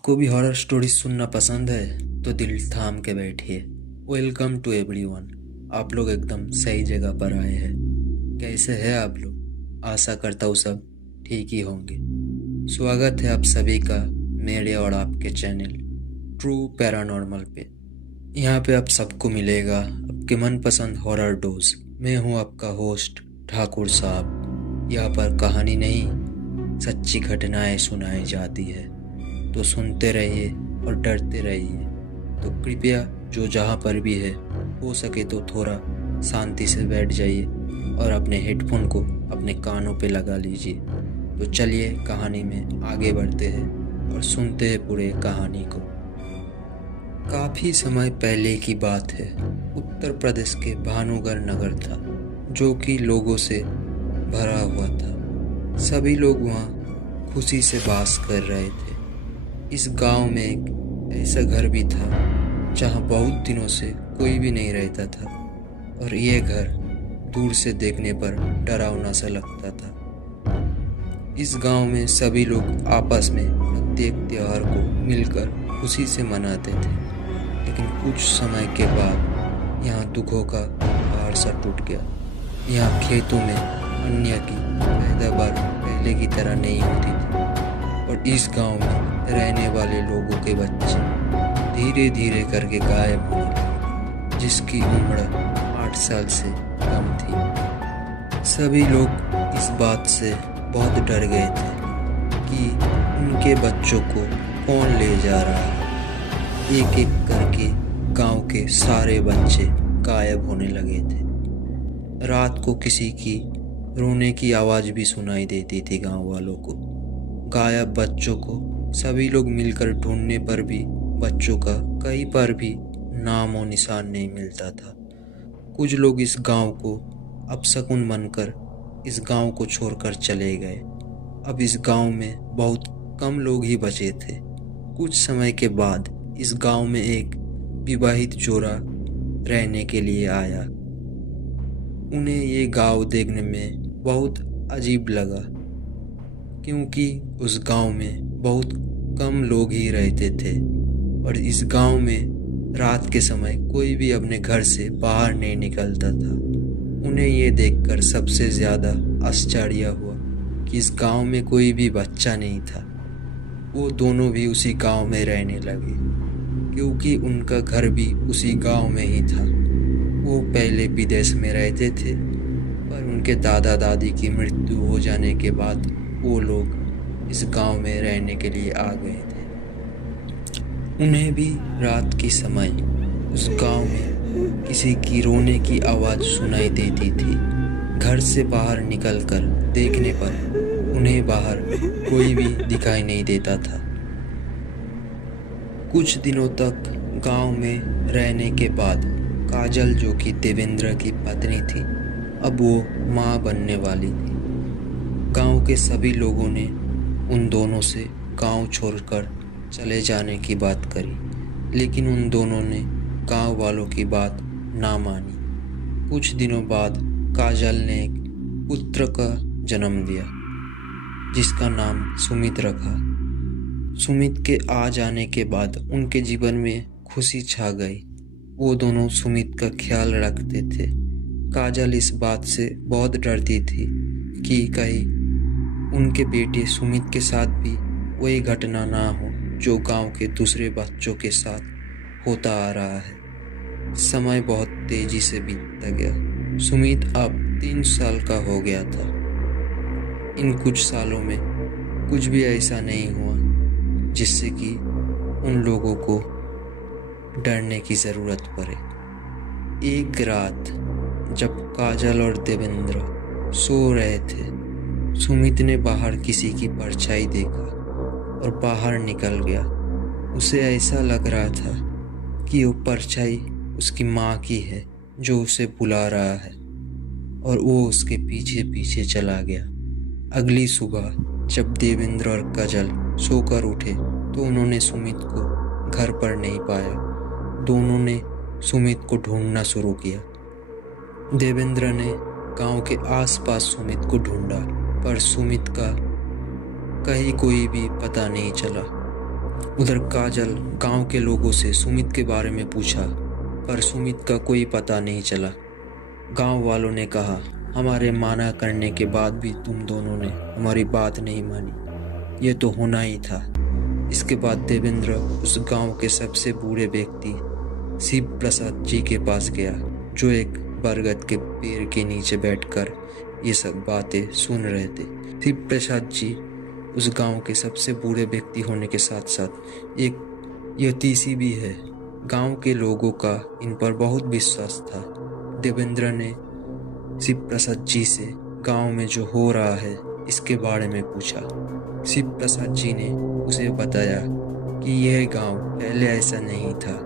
आपको भी horror story सुनना पसंद है तो दिल थाम के बैठिए। Welcome to everyone. आप लोग एकदम सही जगह पर आए हैं। कैसे हैं आप लोग? आशा करता हूँ सब ठीक ही होंगे। स्वागत है आप सभी का मेरे और आपके चैनल ट्रू पैरानॉर्मल पे। यहाँ पे आप सबको मिलेगा आपके मनपसंद हॉरर डोज। मैं हूँ आपका होस्ट ठाकुर साहब। यहाँ पर कहानी नहीं, सच्ची घटनाएं सुनाई जाती है। तो सुनते रहिए और डरते रहिए। तो कृपया जो जहाँ पर भी है, हो सके तो थोड़ा शांति से बैठ जाइए और अपने हेडफोन को अपने कानों पे लगा लीजिए। तो चलिए कहानी में आगे बढ़ते हैं और सुनते हैं पूरे कहानी को। काफ़ी समय पहले की बात है। उत्तर प्रदेश के भानुगढ़ नगर था, जो कि लोगों से भरा हुआ था। सभी लोग वहाँ खुशी से वास कर रहे थे। इस गांव में एक ऐसा घर भी था जहां बहुत दिनों से कोई भी नहीं रहता था, और ये घर दूर से देखने पर डरावना सा लगता था। इस गांव में सभी लोग आपस में प्रत्येक त्योहार को मिलकर खुशी से मनाते थे, लेकिन कुछ समय के बाद यहाँ दुखों का पहाड़ सा टूट गया। यहाँ खेतों में अन्न की पैदावार पहले की तरह नहीं होती थी, और इस गांव में रहने वाले लोगों के बच्चे धीरे धीरे करके गायब होने लगे, जिसकी उम्र 8 साल से कम थी। सभी लोग इस बात से बहुत डर गए थे कि उनके बच्चों को कौन ले जा रहा है। एक एक करके गांव के सारे बच्चे गायब होने लगे थे। रात को किसी की रोने की आवाज़ भी सुनाई देती थी गांव वालों को। गायब बच्चों को सभी लोग मिलकर ढूंढने पर भी बच्चों का कहीं पर भी नाम और निशान नहीं मिलता था। कुछ लोग इस गांव को अपशकुन मानकर इस गांव को छोड़कर चले गए। अब इस गांव में बहुत कम लोग ही बचे थे। कुछ समय के बाद इस गांव में एक विवाहित जोड़ा रहने के लिए आया। उन्हें ये गांव देखने में बहुत अजीब लगा, क्योंकि उस गांव में बहुत कम लोग ही रहते थे, और इस गांव में रात के समय कोई भी अपने घर से बाहर नहीं निकलता था। उन्हें ये देखकर सबसे ज़्यादा आश्चर्य हुआ कि इस गांव में कोई भी बच्चा नहीं था। वो दोनों भी उसी गांव में रहने लगे, क्योंकि उनका घर भी उसी गांव में ही था। वो पहले विदेश में रहते थे, पर उनके दादा दादी की मृत्यु हो जाने के बाद वो लोग इस गांव में रहने के लिए आ गए थे। उन्हें भी रात के समय उस गांव में किसी की रोने की आवाज़ सुनाई देती थी। घर से बाहर निकलकर देखने पर उन्हें बाहर कोई भी दिखाई नहीं देता था। कुछ दिनों तक गांव में रहने के बाद काजल, जो कि देवेंद्र की पत्नी थी, अब वो माँ बनने वाली थी। गांव के सभी लोगों ने उन दोनों से गांव छोड़कर चले जाने की बात करी, लेकिन उन दोनों ने गांव वालों की बात ना मानी। कुछ दिनों बाद काजल ने एक पुत्र का जन्म दिया, जिसका नाम सुमित रखा। सुमित के आ जाने के बाद उनके जीवन में खुशी छा गई। वो दोनों सुमित का ख्याल रखते थे। काजल इस बात से बहुत डरती थी कि कहीं उनके बेटे सुमित के साथ भी वही घटना ना हो जो गांव के दूसरे बच्चों के साथ होता आ रहा है। समय बहुत तेजी से बीतता गया। सुमित अब 3 साल का हो गया था। इन कुछ सालों में कुछ भी ऐसा नहीं हुआ जिससे कि उन लोगों को डरने की ज़रूरत पड़े। एक रात जब काजल और देवेंद्र सो रहे थे, सुमित ने बाहर किसी की परछाई देखा और बाहर निकल गया। उसे ऐसा लग रहा था कि वो परछाई उसकी माँ की है जो उसे बुला रहा है, और वो उसके पीछे पीछे चला गया। अगली सुबह जब देवेंद्र और काजल सोकर उठे तो उन्होंने सुमित को घर पर नहीं पाया। दोनों ने सुमित को ढूंढना शुरू किया। देवेंद्र ने गांव के आसपास सुमित को ढूंढा, पर सुमित का कहीं कोई भी पता नहीं चला। उधर काजल गांव के लोगों से सुमित के बारे में पूछा, पर सुमित का कोई पता नहीं चला। गांव वालों ने कहा, हमारे माना करने के बाद भी तुम दोनों ने हमारी बात नहीं मानी, ये तो होना ही था। इसके बाद देवेंद्र उस गांव के सबसे बूढ़े व्यक्ति शिव प्रसाद जी के पास गया, जो एक बरगद के पेड़ के नीचे बैठकर ये सब बातें सुन रहे थे। शिव प्रसाद जी उस गांव के सबसे बूढ़े व्यक्ति होने के साथ साथ एक ज्योतिषी भी है। गांव के लोगों का इन पर बहुत विश्वास था। देवेंद्र ने शिव प्रसाद जी से गांव में जो हो रहा है इसके बारे में पूछा। शिव प्रसाद जी ने उसे बताया कि यह गांव पहले ऐसा नहीं था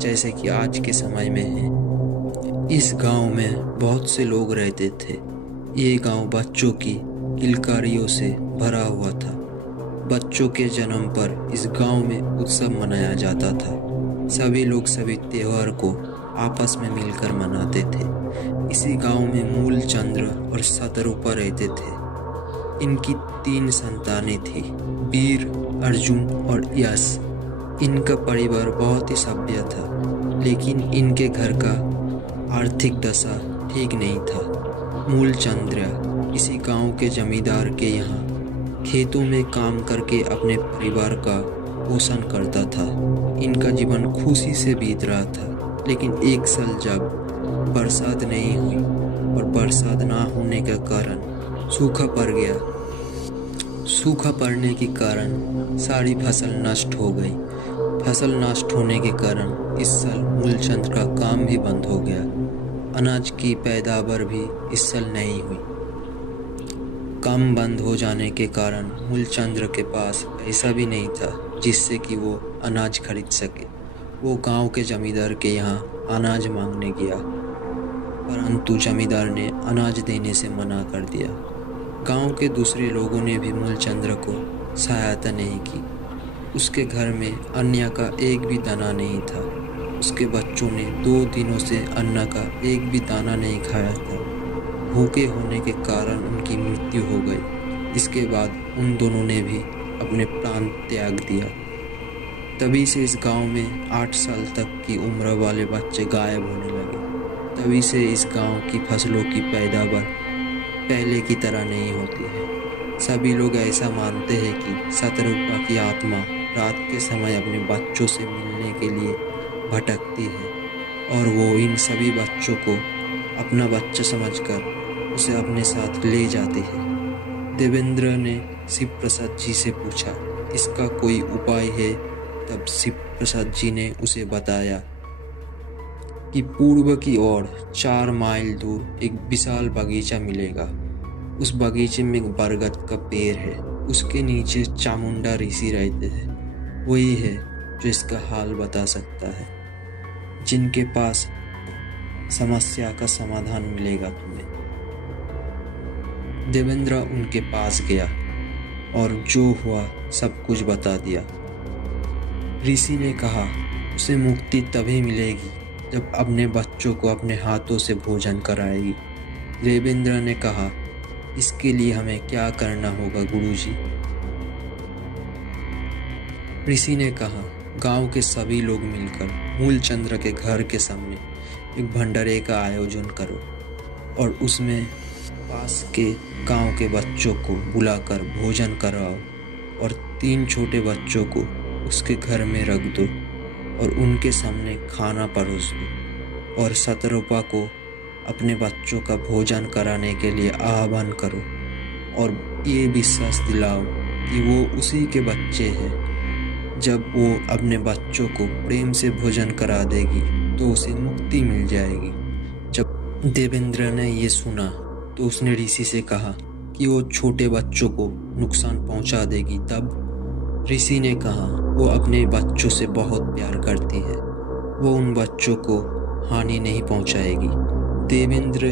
जैसे कि आज के समय में है। इस गांव में बहुत से लोग रहते थे। ये गांव बच्चों की किलकारियों से भरा हुआ था। बच्चों के जन्म पर इस गांव में उत्सव मनाया जाता था। सभी लोग सभी त्योहार को आपस में मिलकर मनाते थे। इसी गांव में मूलचंद्र और शतरूपा रहते थे। इनकी 3 संतानें थी, वीर, अर्जुन और यश। इनका परिवार बहुत ही सभ्य था, लेकिन इनके घर का आर्थिक दशा ठीक नहीं था। मूलचंद्र इसी गांव के जमींदार के यहाँ खेतों में काम करके अपने परिवार का पोषण करता था। इनका जीवन खुशी से बीत रहा था, लेकिन एक साल जब बरसात नहीं हुई और बरसात ना होने के कारण सूखा पड़ गया। सूखा पड़ने के कारण सारी फसल नष्ट हो गई। फसल नष्ट होने के कारण इस साल मूलचंद्र का काम भी बंद हो गया। अनाज की पैदावार भी इस साल नहीं हुई। काम बंद हो जाने के कारण मूलचंद्र के पास पैसा भी नहीं था जिससे कि वो अनाज खरीद सके। वो गांव के जमींदार के यहाँ अनाज मांगने गया, परंतु जमींदार ने अनाज देने से मना कर दिया। गांव के दूसरे लोगों ने भी मूलचंद्र को सहायता नहीं की। उसके घर में अन्न का एक भी दाना नहीं था। उसके बच्चों ने 2 दिनों से अन्न का एक भी दाना नहीं खाया था। भूखे होने के कारण उनकी मृत्यु हो गई। इसके बाद उन दोनों ने भी अपने प्राण त्याग दिया। तभी से इस गांव में 8 साल तक की उम्र वाले बच्चे गायब होने लगे। तभी से इस गांव की फसलों की पैदावार पहले की तरह नहीं होती है। सभी लोग ऐसा मानते हैं कि शतरूपा की आत्मा रात के समय अपने बच्चों से मिलने के लिए भटकती है और वो इन सभी बच्चों को अपना बच्चा समझकर उसे अपने साथ ले जाती है। देवेंद्र ने शिव प्रसाद जी से पूछा, इसका कोई उपाय है? तब शिव प्रसाद जी ने उसे बताया कि पूर्व की ओर 4 माइल दूर एक विशाल बगीचा मिलेगा। उस बगीचे में एक बरगद का पेड़ है। उसके नीचे चामुंडा ऋषि रहते हैं। वही है जो इसका हाल बता सकता है, जिनके पास समस्या का समाधान मिलेगा तुम्हें। देवेंद्र उनके पास गया और जो हुआ सब कुछ बता दिया। ऋषि ने कहा, उसे मुक्ति तभी मिलेगी जब अपने बच्चों को अपने हाथों से भोजन कराएगी। देवेंद्र ने कहा, इसके लिए हमें क्या करना होगा गुरुजी? ऋषि ने कहा, गांव के सभी लोग मिलकर मूलचंद्र के घर के सामने एक भंडारे का आयोजन करो और उसमें पास के गांव के बच्चों को बुलाकर भोजन कराओ और 3 छोटे बच्चों को उसके घर में रख दो और उनके सामने खाना परोस दो और शतरूपा को अपने बच्चों का भोजन कराने के लिए आह्वान करो और ये विश्वास दिलाओ कि वो उसी के बच्चे हैं। जब वो अपने बच्चों को प्रेम से भोजन करा देगी तो उसे मुक्ति मिल जाएगी। जब देवेंद्र ने ये सुना तो उसने ऋषि से कहा कि वो छोटे बच्चों को नुकसान पहुंचा देगी। तब ऋषि ने कहा, वो अपने बच्चों से बहुत प्यार करती है, वो उन बच्चों को हानि नहीं पहुंचाएगी। देवेंद्र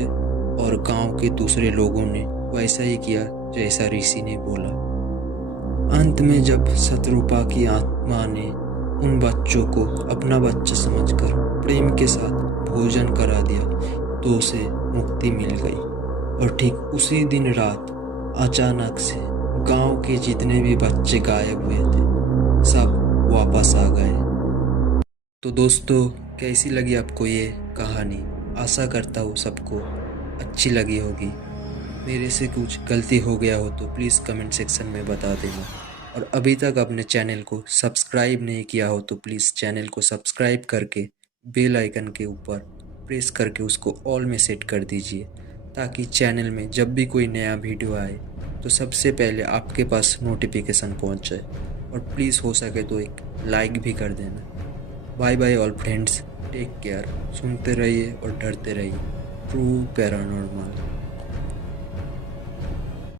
और गांव के दूसरे लोगों ने वैसा ही किया जैसा ऋषि ने बोला। अंत में जब शतरूपा की आत्मा ने उन बच्चों को अपना बच्चा समझकर प्रेम के साथ भोजन करा दिया तो उसे मुक्ति मिल गई। और ठीक उसी दिन रात अचानक से गांव के जितने भी बच्चे गायब हुए थे सब वापस आ गए। तो दोस्तों, कैसी लगी आपको ये कहानी? आशा करता हूँ सबको अच्छी लगी होगी। मेरे से कुछ गलती हो गया हो तो प्लीज़ कमेंट सेक्शन में बता देना। और अभी तक अपने चैनल को सब्सक्राइब नहीं किया हो तो प्लीज़ चैनल को सब्सक्राइब करके बेल आइकन के ऊपर प्रेस करके उसको ऑल में सेट कर दीजिए, ताकि चैनल में जब भी कोई नया वीडियो आए तो सबसे पहले आपके पास नोटिफिकेशन पहुंच जाए। और प्लीज़ हो सके तो एक लाइक भी कर देना। Bye bye all friends, take care. सुनते रहिए और डरते रहिए। True paranormal.